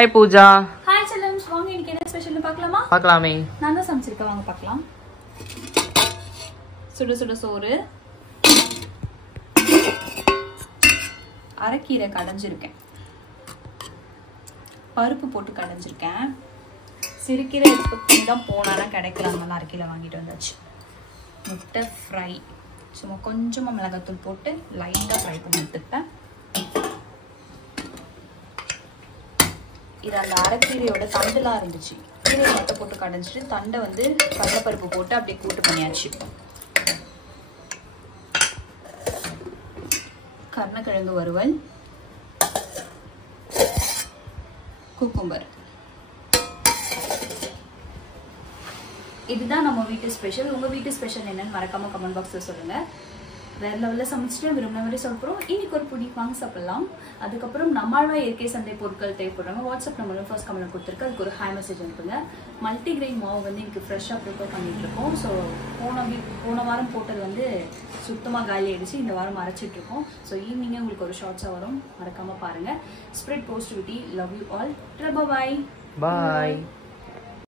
Hi Pooja. Hi Challams, வாங்க இன்னைக்கு என்ன ஸ்பெஷல்னு பார்க்கலாமா? பார்க்கலாமே. நான் தான் சமைச்சிருக்கேன், வாங்க பார்க்கலாம். சுட சுட சோறு, அரைக்கீரை கடைஞ்சிருக்கேன், பருப்பு போட்டு கடைஞ்சிருக்கேன், சிறுகீரை எக்ஸ்பெக்ட் பண்ணி தான் போனாலும் கிடைக்கலாங்க, அரைக்கீரை வாங்கிட்டு வந்தாச்சு. முட்டை ஃப்ரை, சும்மா கொஞ்சமாக மிளகாத்தூள் போட்டு லைட்டாக ஃப்ரை பண்ணி எடுத்துக்கிட்டேன். இது அந்த அரைக்கீரையோட தண்டெல்லாம் இருந்துச்சு, கீரையை மட்டும் போட்டு கடைஞ்சிட்டு தண்டை வந்து கடலைப்பருப்பு போட்டு அப்படியே கூட்டு பண்ணியாச்சு. கருணக்கிழங்கு வறுவல், குக்கும்பர், இதுதான் நம்ம வீட்டு ஸ்பெஷல். உங்க வீட்டு ஸ்பெஷல் என்னன்னு மறக்காம கமெண்ட் பாக்ஸ்ல சொல்லுங்க. வேற லெவலில் சமைச்சிட்டு விரும்பின மாதிரி சொல்கிறோம். இன்னைக்கு ஒரு புடி வாங்க சாப்பிடலாம். அதுக்கப்புறம் நம்மளால் இயற்கை சந்தை பொருட்கள் தேவைப்படுறாங்க. வாட்ஸ்அப் நம்பர் ஃபர்ஸ்ட் கமெண்ட் கொடுத்துருக்கு, அதுக்கு ஒரு ஹாய் மெசேஜ் அனுப்புங்க. மல்டிகிரெயின் மாவு வந்து எனக்கு ஃப்ரெஷ்ஷாக ப்ரிப்பேர் பண்ணிட்டு இருக்கோம். ஸோ போன வாரம் போட்டது வந்து சுத்தமாக காலி ஆயிடுச்சு, இந்த வாரம் அரைச்சிட்டு இருக்கோம். ஸோ ஈவினிங்கே உங்களுக்கு ஒரு ஷார்ட்ஸாக வரும், மறக்காம பாருங்க. Spread positivity, love you all, bye bye.